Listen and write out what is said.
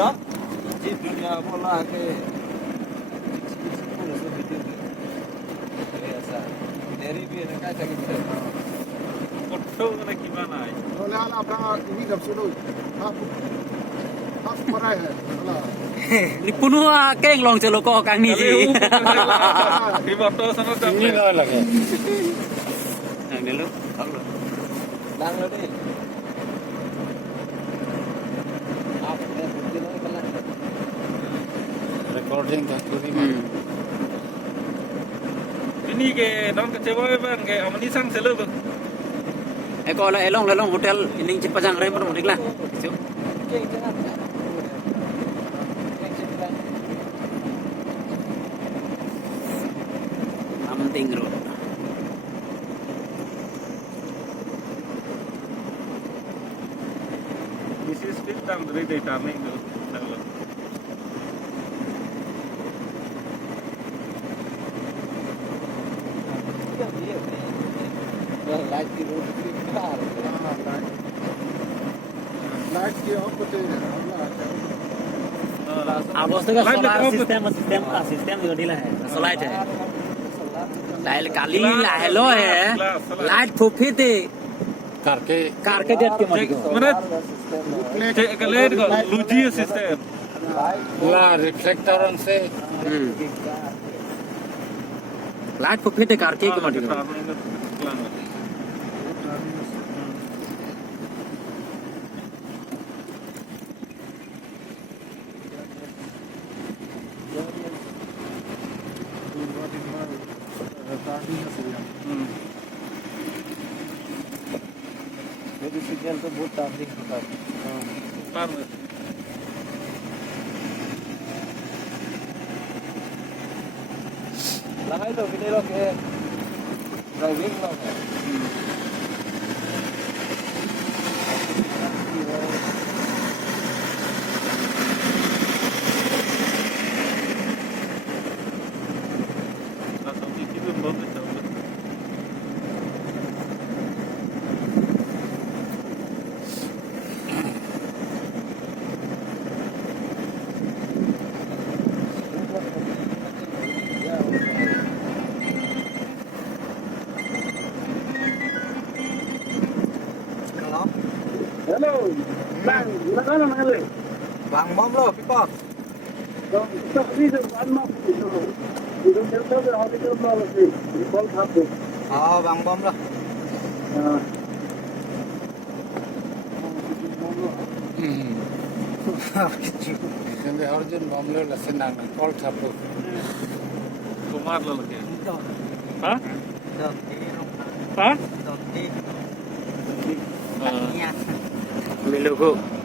đó chỉ dunia bola ke dari भी है काय सांगितलं फोटो ना gimana Oleh ala apa ini gak sudah. Hap marai है. Ni punua keng long chelo ko kang ni ji. di foto sana Ini tak lagi. Nang dulu. đang lên đi आप ने बुद्धि नहीं करना Recording kan kuri ini ke don kecewa bang ke amani sang selo bang E ko la elong hotel ining cepajang re pun mudik lah. Siu. cái nào cái chuyện Amting road. this is fit down dari data nih tu light की road की car Light ki apa tu? Abos tu ka solar system jo dila hai. Solar hai. Lail kali la hello hai. Light phupi te karke jet ke mari ko. mana cek kalian ko luji system Lah reflektoran se Light phupi te karke ke mari ko. मेरी signal तो बहुत charging होता है par लगाई तो कितने लोग है ड्राइविंग लोग है langsung gigi belum bagus jauh Hello. Bang, nakala na kali. vàng bom lo people So, this is one more. You don't tell me how to do it. You call up. vàng bom lo 근데 Arjun बमले लसन नांग call थापो kumar lo lagi hah hah Milugo.